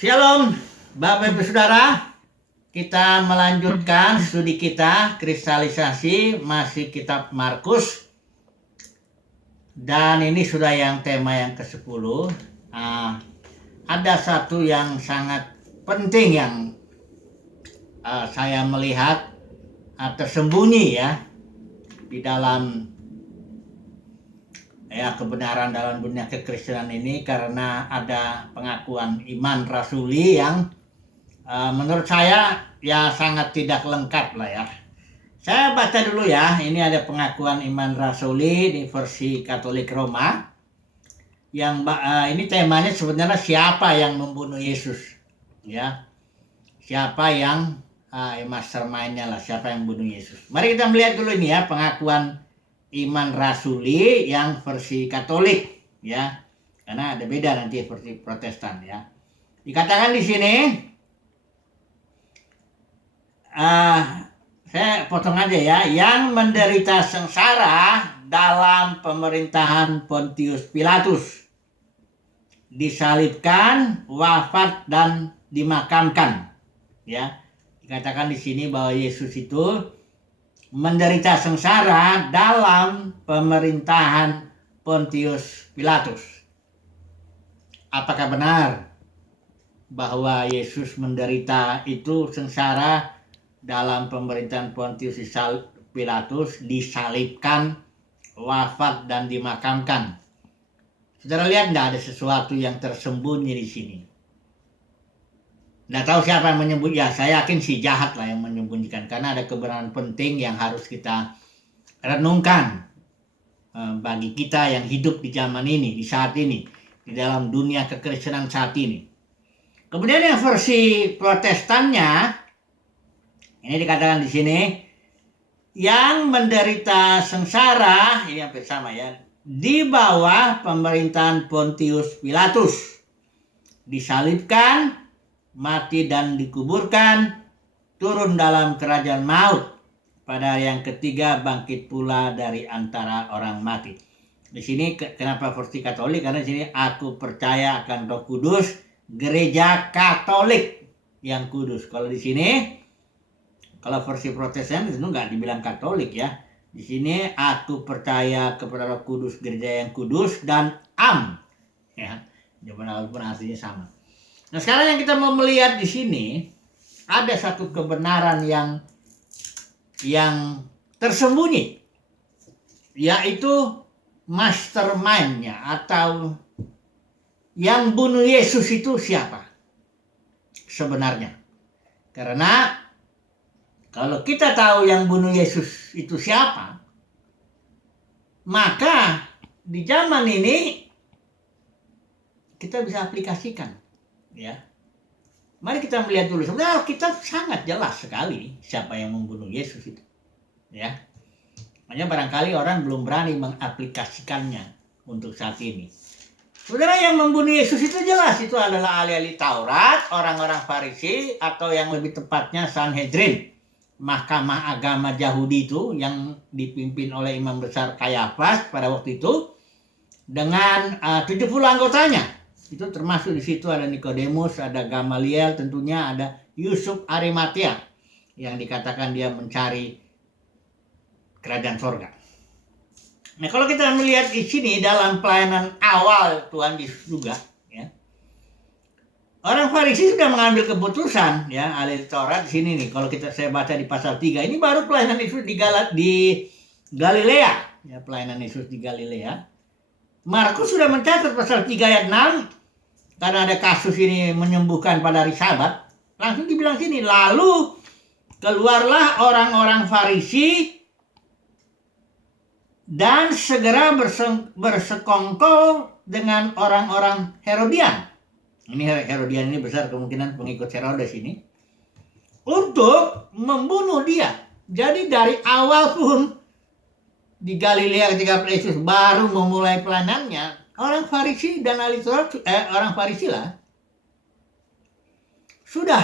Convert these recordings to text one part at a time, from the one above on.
Shalom, Bapak Ibu Saudara. Kita melanjutkan studi kita kristalisasi masih kitab Markus. Dan ini sudah yang tema yang ke-10. Ada satu yang sangat penting yang saya melihat tersembunyi ya di dalam kebenaran dalam dunia kekristenan ini, karena ada pengakuan iman rasuli yang menurut saya ya sangat tidak lengkap lah ya. Saya baca dulu ya. Ini ada pengakuan iman rasuli di versi Katolik Roma. Yang ini temanya sebenarnya siapa yang membunuh Yesus ya. Siapa yang mastermind-nya lah, siapa yang membunuh Yesus. Mari kita melihat dulu ini ya, pengakuan iman rasuli yang versi Katolik ya, karena ada beda nanti versi Protestan ya. Dikatakan di sini, saya potong aja ya, yang menderita sengsara dalam pemerintahan Pontius Pilatus, disalibkan, wafat dan dimakamkan ya. Dikatakan di sini bahwa Yesus itu menderita sengsara dalam pemerintahan Pontius Pilatus. Apakah benar bahwa Yesus menderita itu sengsara dalam pemerintahan Pontius Pilatus, disalibkan, wafat dan dimakamkan? Saudara lihat, tidak ada sesuatu yang tersembunyi di sini. Nggak tahu siapa yang menyembunyikan. Ya, saya yakin si jahat lah yang menyembunyikan, karena ada kebenaran penting yang harus kita renungkan bagi kita yang hidup di zaman ini, di saat ini, di dalam dunia kekristenan saat ini. Kemudian yang versi Protestannya, ini dikatakan di sini, yang menderita sengsara, ini hampir sama ya, di bawah pemerintahan Pontius Pilatus, disalibkan, mati dan dikuburkan, turun dalam kerajaan maut, pada hari yang ketiga bangkit pula dari antara orang mati. Di sini kenapa versi Katolik? Karena di sini aku percaya akan Roh Kudus, gereja Katolik yang kudus. Kalau di sini, kalau versi Protestan itu nggak dibilang Katolik ya. Di sini aku percaya kepada Roh Kudus, gereja yang kudus, dan ya. Walaupun artinya sama. Nah, sekarang yang kita mau melihat di sini, ada satu kebenaran yang tersembunyi, yaitu mastermind-nya atau yang bunuh Yesus itu siapa sebenarnya. Karena kalau kita tahu yang bunuh Yesus itu siapa, maka di zaman ini kita bisa aplikasikan ya. Mari kita melihat dulu. Sebenarnya kita sangat jelas sekali siapa yang membunuh Yesus itu ya. Hanya barangkali orang belum berani mengaplikasikannya untuk saat ini. Sebenarnya yang membunuh Yesus itu jelas, itu adalah ahli-ahli Taurat, orang-orang Farisi, atau yang lebih tepatnya Sanhedrin, mahkamah agama Yahudi itu, yang dipimpin oleh Imam Besar Kayafas pada waktu itu dengan 70 anggotanya. Itu termasuk di situ ada Nikodemus, ada Gamaliel, tentunya ada Yusuf Arimatea yang dikatakan dia mencari kerajaan sorga. Nah, kalau kita melihat di sini dalam pelayanan awal Tuhan Yesus juga ya, orang Farisi sudah mengambil keputusan ya, ahli Taurat di sini nih. Kalau saya baca di pasal 3, ini baru pelayanan Yesus di Galilea ya, pelayanan Yesus di Galilea. Markus sudah mencatat pasal 3 ayat 6, karena ada kasus ini menyembuhkan pada hari Sabat, langsung dibilang sini, lalu keluarlah orang-orang Farisi dan segera bersekongkol dengan orang-orang Herodian. Ini Herodian ini besar kemungkinan pengikut Herodes ini, untuk membunuh dia. Jadi dari awal pun di Galilea ketika Yesus baru memulai pelayanannya, orang Farisi dan ahli Taurat, orang Farisi lah, sudah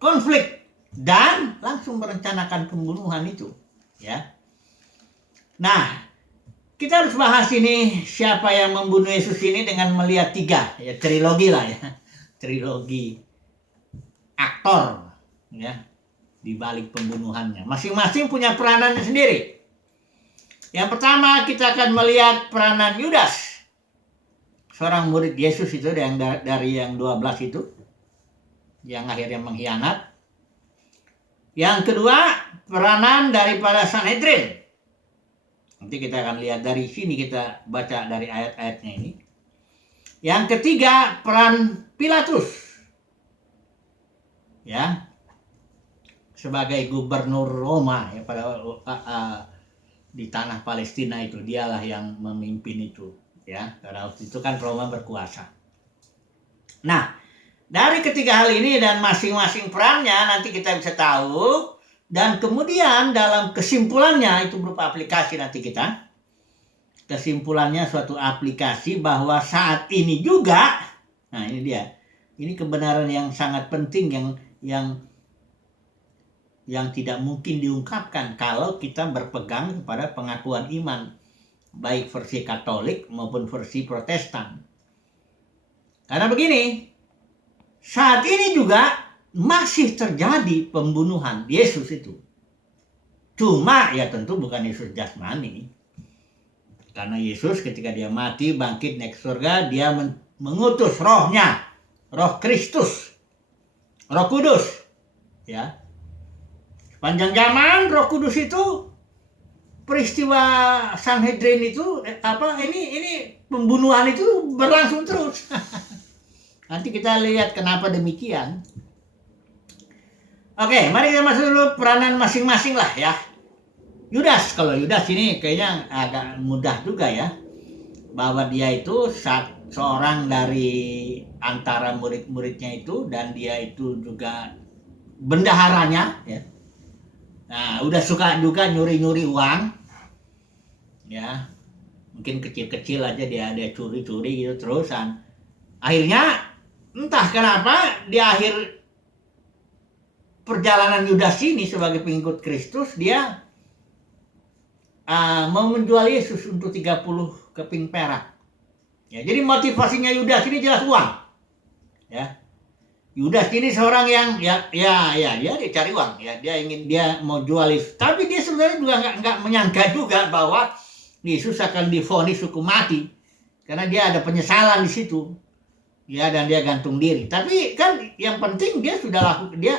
konflik dan langsung merencanakan pembunuhan itu ya. Nah, kita harus bahas ini siapa yang membunuh Yesus ini dengan melihat 3 ya, trilogi lah ya. trilogi aktor ya di balik pembunuhannya. Masing-masing punya peranannya sendiri. Yang pertama kita akan melihat peranan Yudas, seorang murid Yesus itu yang dari yang 12 itu, yang akhirnya mengkhianat. Yang kedua, peranan daripada Sanhedrin. Nanti kita akan lihat dari sini, kita baca dari ayat-ayatnya ini. Yang ketiga, peran Pilatus. Ya, sebagai gubernur Roma ya pada di tanah Palestina itu, dialah yang memimpin itu ya, karena waktu itu kan Roma berkuasa. Nah, dari ketiga hal ini dan masing-masing perannya nanti kita bisa tahu, dan kemudian dalam kesimpulannya itu berupa aplikasi nanti kita. Kesimpulannya suatu aplikasi bahwa saat ini juga, nah ini dia, ini kebenaran yang sangat penting yang tidak mungkin diungkapkan kalau kita berpegang kepada pengakuan iman, baik versi Katolik maupun versi Protestan. Karena begini, saat ini juga masih terjadi pembunuhan Yesus itu. Cuma ya tentu bukan Yesus jasmani. Karena Yesus ketika dia mati, bangkit, naik surga, dia mengutus rohnya, roh Kristus, roh kudus. Ya. Panjang zaman roh kudus itu, peristiwa Sanhedrin itu, ini pembunuhan itu berlangsung terus. Nanti kita lihat kenapa demikian. Oke, mari kita masuk dulu peranan masing-masing lah ya. Yudas, kalau Yudas ini kayaknya agak mudah juga ya, bahwa dia itu seorang dari antara murid-muridnya itu, dan dia itu juga bendaharanya ya. Nah, udah suka juga nyuri-nyuri uang ya, mungkin kecil-kecil aja dia curi-curi gitu terusan. Akhirnya entah kenapa di akhir perjalanan Yudas ini sebagai pengikut Kristus, dia mau menjual Yesus untuk 30 keping perak. Ya, jadi motivasinya Yudas ini jelas uang. Ya. Yudas ini seorang yang dia cari uang ya, dia mau jual Yesus. Tapi dia sebenarnya juga enggak menyangka juga bahwa Yesus akan divonis hukum mati. Karena dia ada penyesalan di situ. Ya, dan dia gantung diri. Tapi kan yang penting dia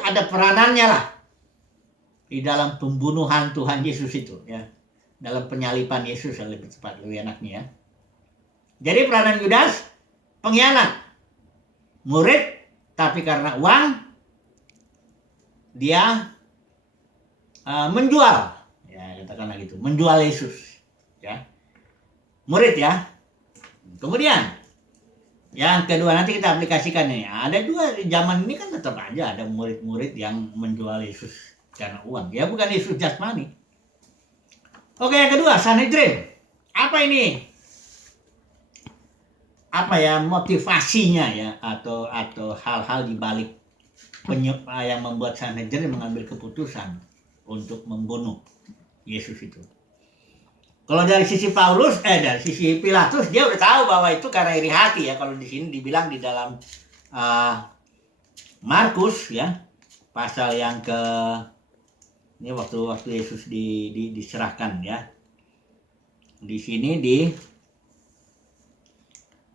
ada peranannya lah di dalam pembunuhan Tuhan Yesus itu ya. Dalam penyalipan Yesus lebih tepat, lebih enaknya ya. Jadi peranan Yudas pengkhianat, murid, tapi karena uang dia menjual, ya katakanlah gitu, menjual Yesus, ya, murid ya. Kemudian yang kedua nanti kita aplikasikan ini. Ada juga di zaman ini kan tetap aja ada murid-murid yang menjual Yesus karena uang. Ya bukan Yesus jasmani. Oke, yang kedua, Sanhedrin. Apa ini? Apa ya motivasinya ya, atau hal-hal di balik yang membuat Sanhedrin mengambil keputusan untuk membunuh Yesus itu. Kalau dari sisi dari sisi Pilatus, dia udah tahu bahwa itu karena iri hati ya. Kalau di sini dibilang di dalam Markus ya, pasal yang ini waktu Yesus diserahkan ya. Di sini di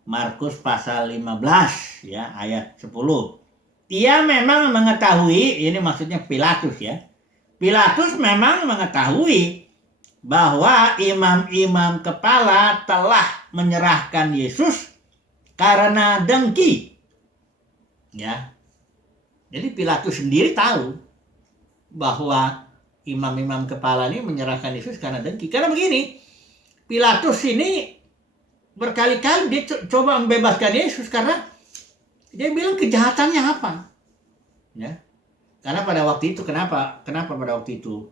Markus pasal 15 ya, ayat 10. Ia memang mengetahui, ini maksudnya Pilatus ya. Pilatus memang mengetahui bahwa imam-imam kepala telah menyerahkan Yesus karena dengki. Ya. Jadi Pilatus sendiri tahu bahwa imam-imam kepala ini menyerahkan Yesus karena dengki. Karena begini, Pilatus ini berkali-kali dia coba membebaskan Yesus karena dia bilang kejahatannya apa. Ya. Karena pada waktu itu kenapa pada waktu itu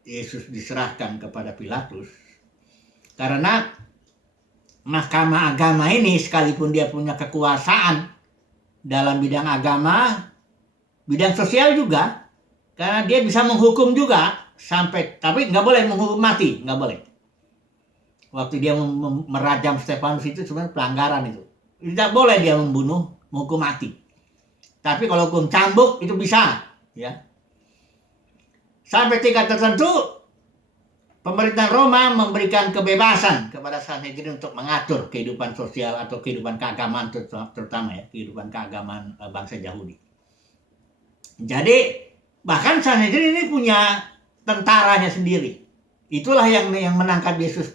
Yesus diserahkan kepada Pilatus? Karena mahkamah agama ini sekalipun dia punya kekuasaan dalam bidang agama, bidang sosial juga, karena dia bisa menghukum juga tapi nggak boleh menghukum mati, nggak boleh. Waktu dia merajam Stefanus itu sebenarnya pelanggaran itu. Tidak boleh dia membunuh menghukum mati. Tapi kalau hukum cambuk itu bisa, ya. Sampai tingkat tertentu pemerintahan Roma memberikan kebebasan kepada Sanhedrin untuk mengatur kehidupan sosial atau kehidupan keagamaan, terutama ya kehidupan keagamaan bangsa Yahudi. Jadi bahkan Sanhedrin ini punya tentaranya sendiri. Itulah yang menangkap Yesus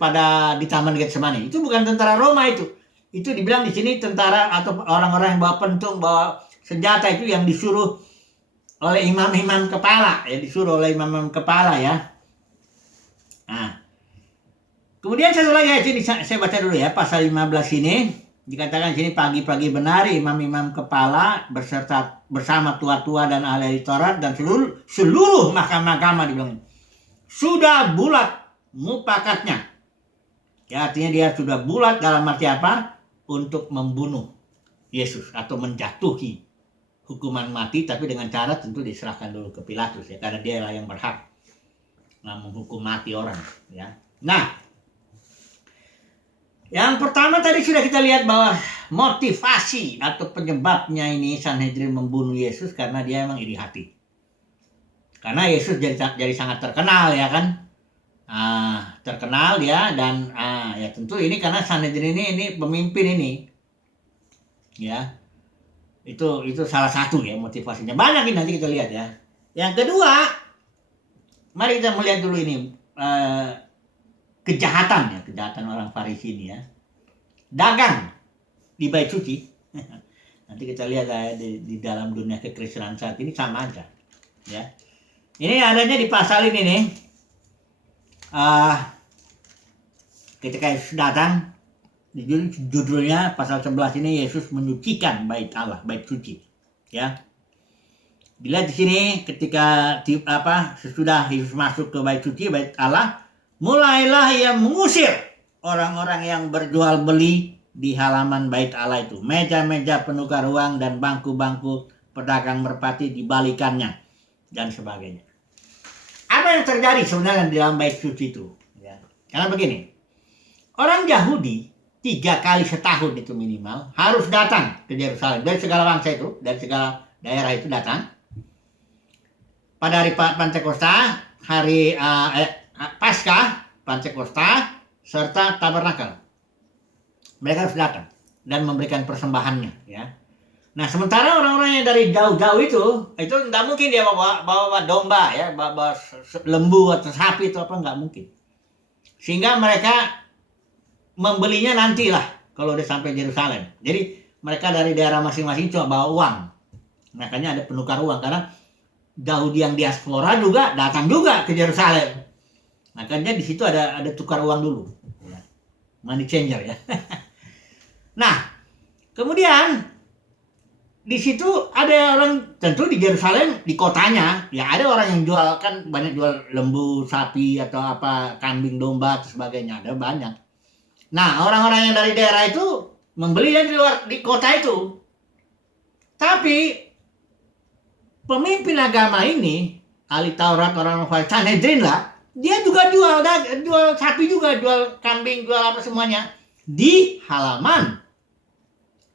di Taman Getsemani. Itu bukan tentara Roma itu. Itu dibilang di sini tentara atau orang-orang yang bawa pentung, bawa senjata itu yang disuruh oleh imam-imam kepala, ya. Nah, kemudian satu lagi ayat ini saya baca dulu ya, pasal 15 ini dikatakan sini pagi-pagi benar imam-imam kepala bersama tua-tua dan ahli Taurat dan seluruh mahkamah dibilang sudah bulat mupakatnya. Ya, artinya dia sudah bulat dalam arti apa? Untuk membunuh Yesus atau menjatuhi hukuman mati, tapi dengan cara tentu diserahkan dulu ke Pilatus ya, karena dia lah yang berhak menghukum mati orang ya. Nah, yang pertama tadi sudah kita lihat bahwa motivasi atau penyebabnya ini Sanhedrin membunuh Yesus karena dia emang iri hati. Karena Yesus jadi sangat terkenal ya kan. Terkenal dia dan ya tentu ini karena Sanhedrin ini pemimpin ini. Ya. Itu salah satu ya motivasinya. Banyak ini nanti kita lihat ya. Yang kedua, mari kita melihat dulu ini kejahatan orang Farisi ini ya. Dagang di bait suci. Nanti kita lihat ya, di dalam dunia kekristenan saat ini sama aja. Ya. Ini adanya di pasal ini nih. Ketika Yesus datang, judulnya pasal 11 ini Yesus menyucikan bait Allah, bait suci. Ya. Dilihat di sini ketika sesudah Yesus masuk ke bait suci, bait Allah, mulailah ia mengusir orang-orang yang berjual beli di halaman bait Allah itu. Meja-meja penukar uang dan bangku-bangku pedagang merpati dibalikannya dan sebagainya. Apa yang terjadi sebenarnya di dalam bait suci itu? Ya. Karena begini, orang Yahudi 3 kali setahun itu minimal harus datang ke Yerusalem dari segala bangsa itu, dari segala daerah itu datang. Pada hari Pentakosta, hari Paskah, Pentakosta, serta Tabernakel. Mereka harus datang dan memberikan persembahannya, ya. Nah, sementara orang-orang yang dari jauh-jauh itu nggak mungkin dia bawa domba, ya, bawa lembu atau sapi itu apa nggak mungkin. Sehingga mereka membelinya nantilah kalau udah sampai Yerusalem. Jadi mereka dari daerah masing-masing cuma bawa uang. Makanya ada penukar uang karena Yahudi yang diaspora juga datang juga ke Yerusalem. Makanya di situ ada tukar uang dulu. Ya. Money changer ya. Nah, kemudian di situ ada orang tentu di Yerusalem di kotanya ya ada orang yang jual kan banyak jual lembu, sapi atau apa kambing, domba dan sebagainya ada banyak. Nah, orang-orang yang dari daerah itu membelinya di kota itu. Tapi pemimpin agama ini, ahli Taurat, orang Sanhedrin lah, dia juga jual sapi juga, jual kambing, jual apa semuanya di halaman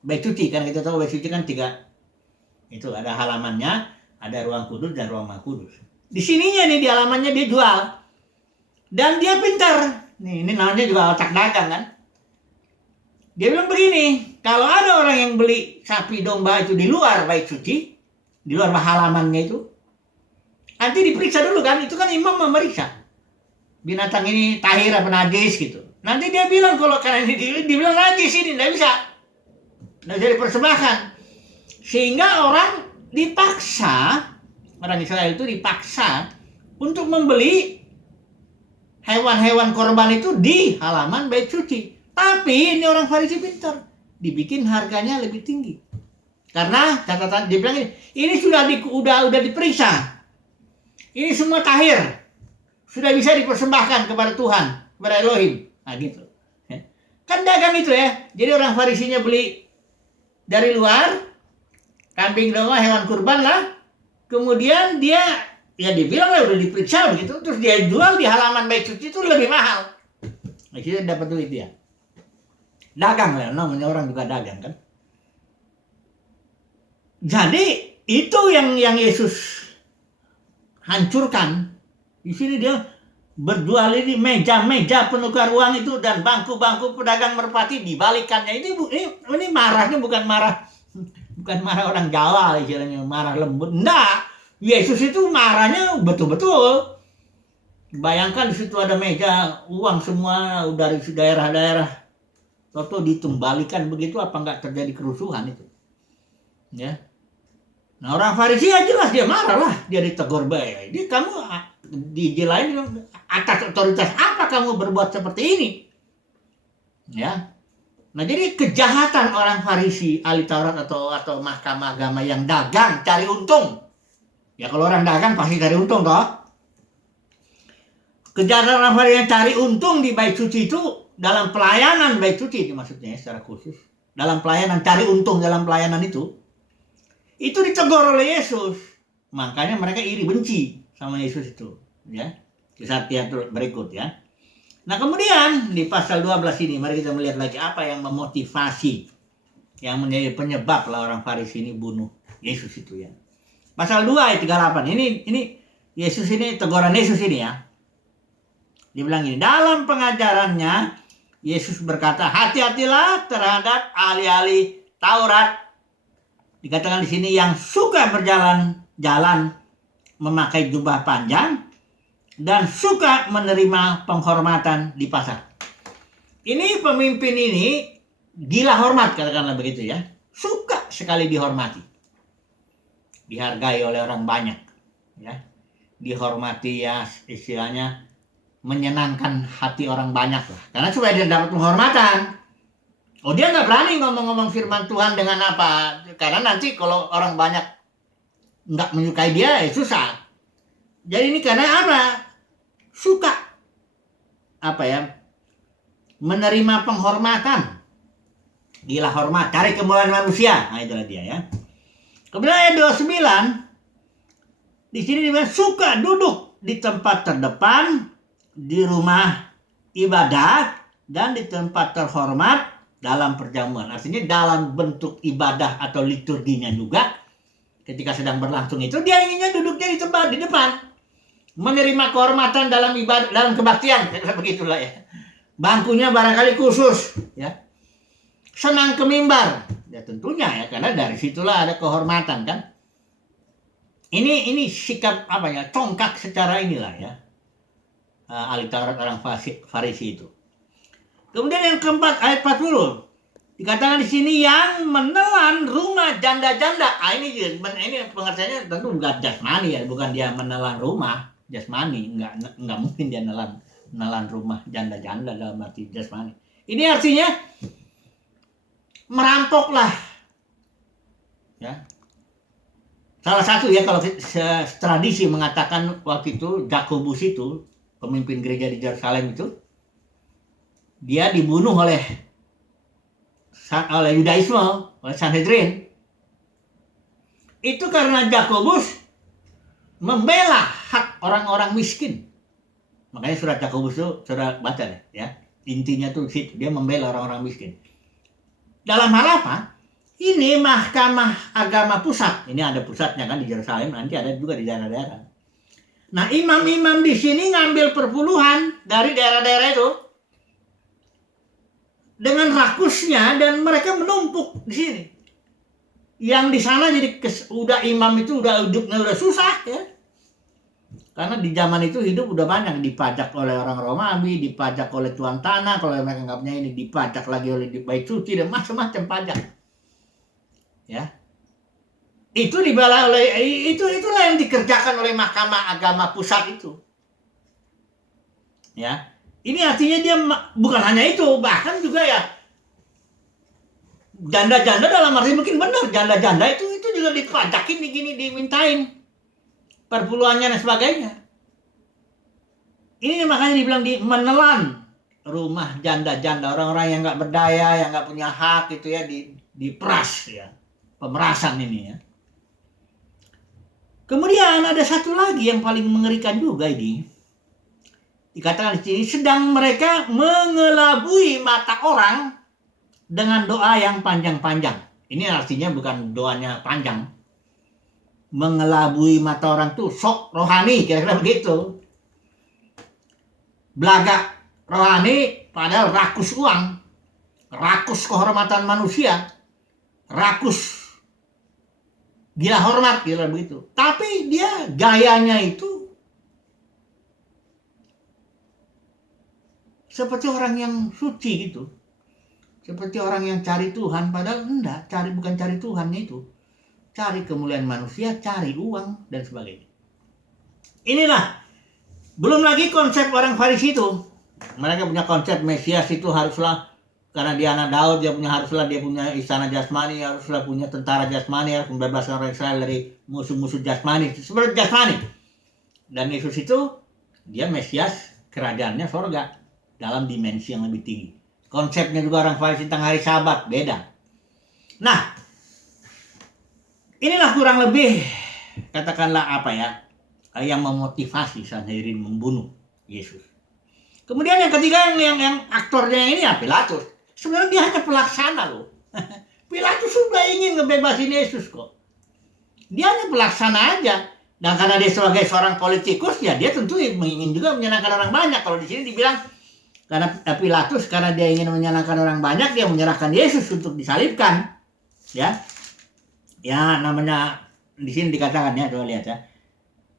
bait suci. Kan kita tahu bait suci kan 3. Itu ada halamannya, ada ruang kudus dan ruang maha kudus. Di sininya nih di halamannya dia jual. Dan dia pintar. Nih, ini namanya juga otak dagang kan. Dia bilang begini, kalau ada orang yang beli sapi domba itu di luar bait suci, di luar halamannya itu, nanti diperiksa dulu kan, itu kan imam memeriksa. Binatang ini tahir apa najis gitu. Nanti dia bilang kalau karena ini dibilang najis ini, nggak bisa dipersembahkan. Sehingga orang Israel itu dipaksa untuk membeli hewan-hewan korban itu di halaman bait suci. Tapi ini orang Farisi pintar, dibikin harganya lebih tinggi. Karena catatan dia bilang ini sudah diperiksa. Ini semua tahir. Sudah bisa dipersembahkan kepada Tuhan, kepada Elohim. Nah gitu. Kan dagang itu ya. Jadi orang Farisinya beli dari luar, kambing domba, hewan kurban lah. Kemudian dia dibilang lah udah diperiksa begitu. Terus dia jual di halaman bait suci itu lebih mahal. Akhirnya dapat duit dia. Dagang lah, namanya orang juga dagang kan. Jadi itu yang Yesus hancurkan. Di sini dia berjual ini meja-meja penukar uang itu dan bangku-bangku pedagang merpati dibalikannya. Ini marahnya bukan marah orang Jawa istilahnya, marah lembut. Enggak. Yesus itu marahnya betul-betul. Bayangkan di situ ada meja uang semua dari daerah-daerah. Toto ditumbalikan begitu, apa enggak terjadi kerusuhan itu? Ya. Nah, orang Farisi ya jelas dia marah lah, dia ditegur baik. Dia kamu dijelain atas otoritas apa kamu berbuat seperti ini? Ya. Nah, jadi kejahatan orang Farisi, ahli Taurat atau mahkamah agama yang dagang cari untung. Ya kalau orang dagang pasti cari untung toh. Kejahatan orang Farisi yang cari untung di bait suci itu dalam pelayanan bait suci itu maksudnya secara khusus. Dalam pelayanan cari untung dalam pelayanan itu ditegur oleh Yesus. Makanya mereka iri benci sama Yesus itu, ya. Kisah berikut ya. Nah, kemudian di pasal 12 ini mari kita melihat lagi apa yang memotivasi, yang menjadi penyebab lah orang Farisi ini bunuh Yesus itu ya. Pasal 2 ayat 38. Ini Yesus ini, teguran Yesus ini ya. Dibilang gini, dalam pengajarannya Yesus berkata, hati-hatilah terhadap ahli-ahli Taurat. Dikatakan di sini yang suka berjalan-jalan memakai jubah panjang dan suka menerima penghormatan di pasar. Ini pemimpin ini gila hormat, katakanlah begitu ya. Suka sekali dihormati. Dihargai oleh orang banyak. Ya. Dihormati ya istilahnya menyenangkan hati orang banyak lah. Karena supaya dia dapat penghormatan. Oh, dia nggak berani ngomong-ngomong firman Tuhan dengan apa. Karena nanti kalau orang banyak nggak menyukai dia, susah. Jadi ini karena apa? Suka apa ya? Menerima penghormatan. Gila hormat, cari kemuliaan manusia. Nah, itulah dia ya. Kemudian ayat 29 di sini dia suka duduk di tempat terdepan, di rumah ibadah, dan di tempat terhormat dalam perjamuan. Artinya dalam bentuk ibadah atau liturginya juga. Ketika sedang berlangsung itu dia inginnya duduknya di tempat di depan, menerima kehormatan dalam ibadah, dalam kebaktian, begitulah ya. Bangkunya barangkali khusus, ya. Senang ke mimbar, ya tentunya ya, karena dari situlah ada kehormatan kan. Ini sikap apa ya? Congkak secara inilah ya. Ahli Taurat orang Farisi itu. Kemudian yang keempat ayat 40. Dikatakan di sini yang menelan rumah janda-janda. Ini pengertiannya tentu bukan jasmani ya, bukan dia menelan rumah jasmani, enggak mungkin dia menelan rumah janda-janda dalam arti jasmani. Ini artinya merampok lah. Ya. Salah satu ya kalau tradisi mengatakan waktu itu Jakobus itu pemimpin gereja di Yerusalem itu dia dibunuh oleh Yudaisme, oleh Sanhedrin. Itu karena Jakobus membela hak orang-orang miskin. Makanya surat Jakobus itu surat baca deh ya. Intinya tuh situ, dia membela orang-orang miskin. Dalam hal apa? Ini mahkamah agama pusat. Ini ada pusatnya kan di Yerusalem, nanti ada juga di daerah-daerah. Nah, imam-imam di sini ngambil perpuluhan dari daerah-daerah itu dengan rakusnya dan mereka menumpuk di sini. Yang di sana jadi udah imam itu udah hidupnya udah susah ya. Karena di zaman itu hidup udah banyak dipajak oleh orang Romawi, dipajak oleh tuan tanah, kalau mereka nggak punya ini dipajak lagi oleh bait suci dan macam-macam pajak. Ya. Itu dibela oleh itulah yang dikerjakan oleh mahkamah agama pusat itu. Ya. Ini artinya dia bukan hanya itu, bahkan juga ya janda-janda dalam arti mungkin benar janda-janda itu juga dipajakin begini dimintain perpuluhannya dan sebagainya. Ini makanya dibilang menelan rumah janda-janda, orang-orang yang nggak berdaya, yang nggak punya hak itu ya diperas ya, pemerasan ini ya. Kemudian ada satu lagi yang paling mengerikan juga ini. Dikatakan di sini sedang mereka mengelabui mata orang dengan doa yang panjang-panjang. Ini artinya bukan doanya panjang, mengelabui mata orang tuh sok rohani, kira-kira begitu. Belagak rohani padahal rakus uang, rakus kehormatan manusia, rakus gila hormat, kira begitu. Tapi dia gayanya itu seperti orang yang suci gitu. Seperti orang yang cari Tuhan, padahal enggak, bukan cari Tuhan itu. Cari kemuliaan manusia, cari uang, dan sebagainya. Inilah, belum lagi konsep orang Farisi itu. Mereka punya konsep Mesias itu haruslah, karena dia anak Daud, dia punya istana jasmani, haruslah punya tentara jasmani, harus membebaskan orang Israel dari musuh-musuh jasmani, seperti jasmani. Dan Yesus itu, dia Mesias, kerajaannya sorga, dalam dimensi yang lebih tinggi. Konsepnya juga orang Farisi tentang hari Sabat beda. Nah, inilah kurang lebih katakanlah apa ya, yang memotivasi Sanhedrin membunuh Yesus. Kemudian yang ketiga yang aktornya ini ya Pilatus. Sebenarnya dia hanya pelaksana loh. Pilatus sudah ingin ngebebasin Yesus kok. Dia hanya pelaksana aja. Dan karena dia sebagai seorang politikus ya dia tentu ingin juga menyenangkan orang banyak. Kalau di sini dibilang karena Pilatus, karena dia ingin menyenangkan orang banyak, dia menyerahkan Yesus untuk disalibkan. Ya, namanya di sini dikatakan ya, coba lihat ya.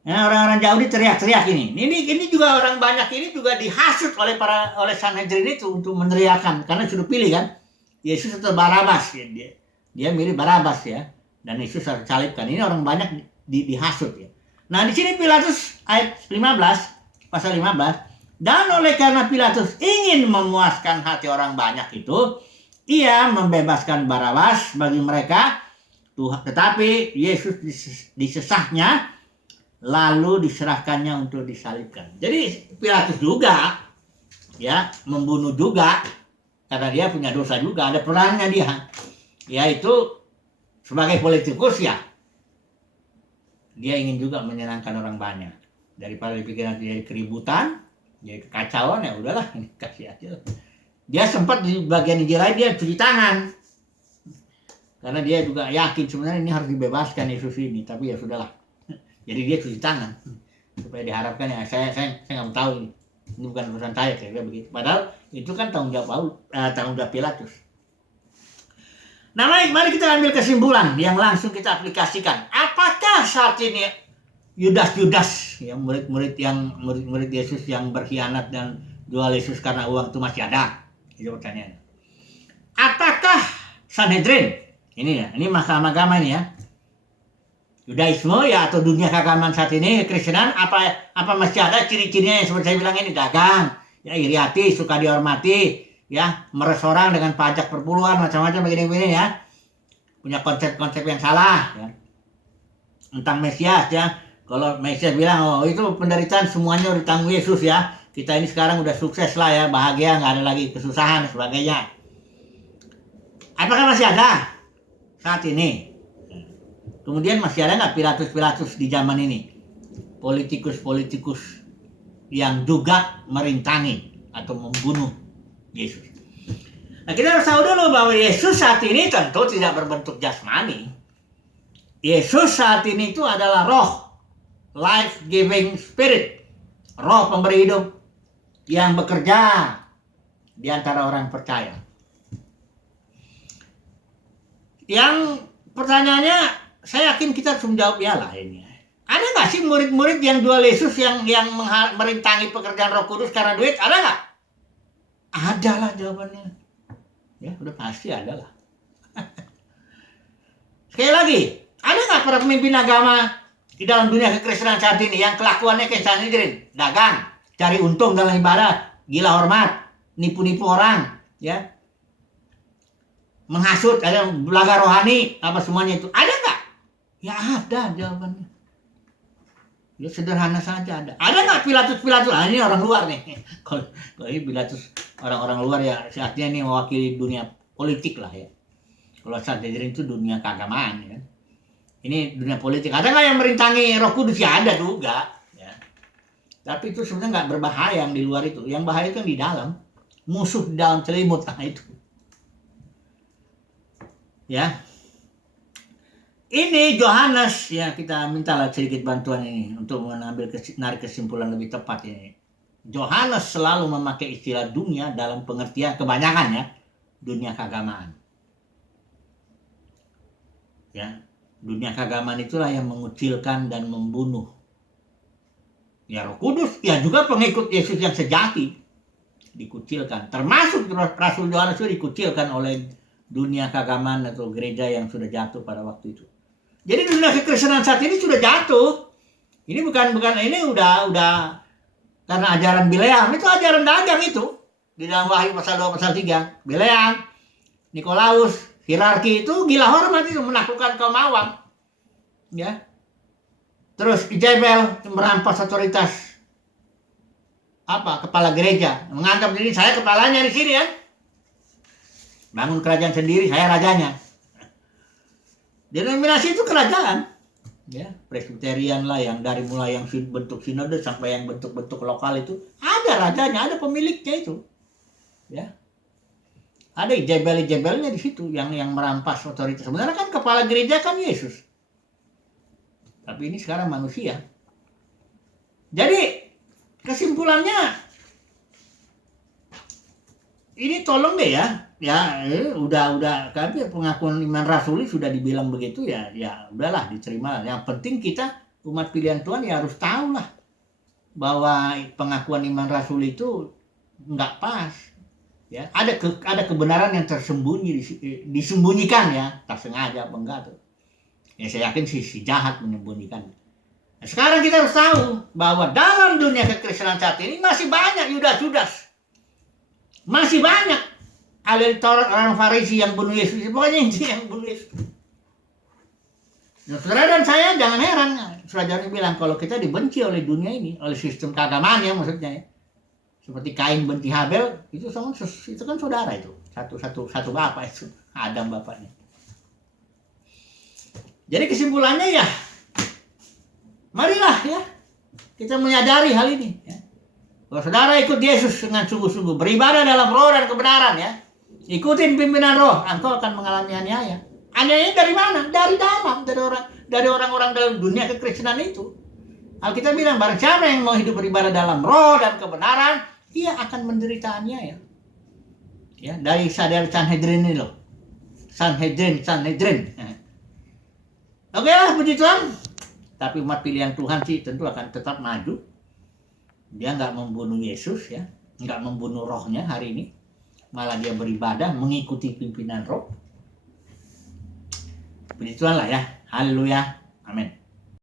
Nah, orang-orang Yahudi teriak-teriak ini. Ini juga orang banyak ini juga dihasut oleh Sanhedrin itu untuk meneriakan, karena sudah pilih kan, Yesus atau Barabas. Ya. Dia milih Barabas ya, dan Yesus harus disalibkan. Ini orang banyak dihasut ya. Nah di sini Pilatus ayat 15, pasal 15. Dan oleh karena Pilatus ingin memuaskan hati orang banyak itu, ia membebaskan Barabas bagi mereka. Tetapi Yesus disesahnya, lalu diserahkannya untuk disalibkan. Jadi Pilatus juga ya membunuh juga, karena dia punya dosa juga, ada perannya dia. Yaitu sebagai politikus ya, dia ingin juga menyenangkan orang banyak. Daripada dipikir jadi keributan, jadi kekacauan, ya udahlah ini kasih aja. Dia sempat di bagian Injil lain dia cuci tangan, karena dia juga yakin sebenarnya ini harus dibebaskan Yesus ini, tapi ya sudahlah. Jadi dia cuci tangan supaya diharapkan ya saya nggak tahu ini bukan urusan saya, kayak begitu. Padahal itu kan tanggung jawab Pilatus. Nah mari kita ambil kesimpulan yang langsung kita aplikasikan. Apakah saat ini Yudas yang murid Yesus yang berkhianat dan jual Yesus karena uang itu masih ada? Itu pertanyaannya. Apakah Sanhedrin ini mahkamah agama ini ya, Yudaisme ya atau dunia keagamaan saat ini Kristenan, apa masih ada ciri-cirinya yang seperti saya bilang ini, dagang ya, iri hati, suka dihormati ya, meres orang dengan pajak perpuluhan macam-macam begini ya, punya konsep-konsep yang salah ya tentang Mesias ya. Kalau Mesias bilang, oh itu penderitaan semuanya udah ditanggung Yesus ya. Kita ini sekarang udah sukses lah ya, bahagia, nggak ada lagi kesusahan dan sebagainya. Apakah masih ada saat ini? Kemudian masih ada nggak Pilatus di zaman ini? Politikus yang juga merintangi atau membunuh Yesus. Nah kita harus tahu dulu bahwa Yesus saat ini tentu tidak berbentuk jasmani. Yesus saat ini itu adalah roh, life-giving spirit, roh pemberi hidup yang bekerja di antara orang percaya. Yang pertanyaannya, saya yakin kita harus menjawab iyalah ini. Ada nggak sih murid-murid yang jual Yesus yang merintangi pekerjaan Roh Kudus karena duit? Ada nggak? Ada lah jawabannya. Ya udah pasti ada lah. Sekali lagi, ada nggak para pemimpin agama di dalam dunia kekristenan saat ini yang kelakuannya kayak Sanhedrin, dagang, cari untung dalam ibadah, gila hormat, nipu-nipu orang, ya, menghasut, ada belaga rohani, apa semuanya itu, ada nggak? Ya ada jawabannya. Ya sederhana saja ada. Ada nggak Pilatus? Ini orang luar nih. Kalau ini Pilatus orang-orang luar ya, artinya ini mewakili dunia politik lah ya. Kalau Sanhedrin itu dunia keagamaan ya. Ini dunia politik. Ada nggak yang merintangi Roh Kudus? Ya ada juga. Ya. Tapi itu sebenarnya nggak berbahaya yang di luar itu. Yang bahaya itu yang di dalam. Musuh di dalam selimut itu. Ya. Ini Yohanes, ya kita mintalah sedikit bantuan ini untuk menarik kesimpulan lebih tepat ini. Yohanes selalu memakai istilah dunia dalam pengertian kebanyakan ya, dunia keagamaan. Ya, dunia keagamaan itulah yang mengucilkan dan membunuh. Ya Roh Kudus, ya juga pengikut Yesus yang sejati dikucilkan. Termasuk Rasul Yohanes itu dikucilkan oleh dunia keagamaan atau gereja yang sudah jatuh pada waktu itu. Jadi dunia kekristenan saat ini sudah jatuh. Ini bukan ini udah karena ajaran Bileam, itu ajaran dagang itu. Di dalam Wahyu pasal 2 pasal 3. Bileam, Nikolaus, hierarki itu gila hormat itu, menaklukkan kaum awam. Ya. Terus Jezebel merampas otoritas kepala gereja, menganggap diri saya kepalanya di sini ya. Bangun kerajaan sendiri, saya rajanya. Denominasi itu kerajaan, ya Presbyterian lah yang dari mulai yang bentuk sinode sampai yang bentuk-bentuk lokal itu ada rajanya, ada pemiliknya itu, ya. Ada Jezebelnya di situ yang merampas otoritas. Sebenarnya kan kepala gereja kan Yesus, tapi ini sekarang manusia. Jadi kesimpulannya ini tolong deh ya udah tapi pengakuan iman rasuli sudah dibilang begitu ya udahlah diterima. Yang penting kita umat pilihan Tuhan ya harus tahu lah bahwa pengakuan iman rasuli itu nggak pas ya. Ada kebenaran yang tersembunyi, disembunyikan ya, tak sengaja apa enggak tuh ya. Saya yakin si jahat menyembunyikan. Nah, sekarang kita harus tahu bahwa dalam dunia kekristenan saat ini masih banyak Yudas, masih banyak ahli Taurat, orang Farisi yang bunuh Yesus. Pokoknya ini yang bunuh Yesus. Nah, saudara dan saya jangan heran. Saudara bilang kalau kita dibenci oleh dunia ini, oleh sistem keagamaan ya maksudnya ya. Seperti Kain benci Habel, itu kan saudara itu. Satu bapak itu. Adam bapaknya. Jadi kesimpulannya ya, marilah ya kita menyadari hal ini ya. Kalau saudara ikut Yesus dengan sungguh-sungguh, beribadah dalam roh dan kebenaran ya, ikutin pimpinan roh, engkau akan mengalami aniaya. Aniaya dari mana? Dari dalam, dari orang-orang dalam dunia kekristenan itu. Alkitab bilang barang siapa yang mau hidup beribadah dalam roh dan kebenaran, ia akan menderita aniaya. Ya, dari Sanhedrin ini loh. Sanhedrin. Oke lah, puji Tuhan. Tapi umat pilihan Tuhan sih tentu akan tetap maju. Dia nggak membunuh Yesus ya, nggak membunuh rohnya hari ini. Malah dia beribadah mengikuti pimpinan roh. Puji Tuhan lah ya. Haleluya. Amin.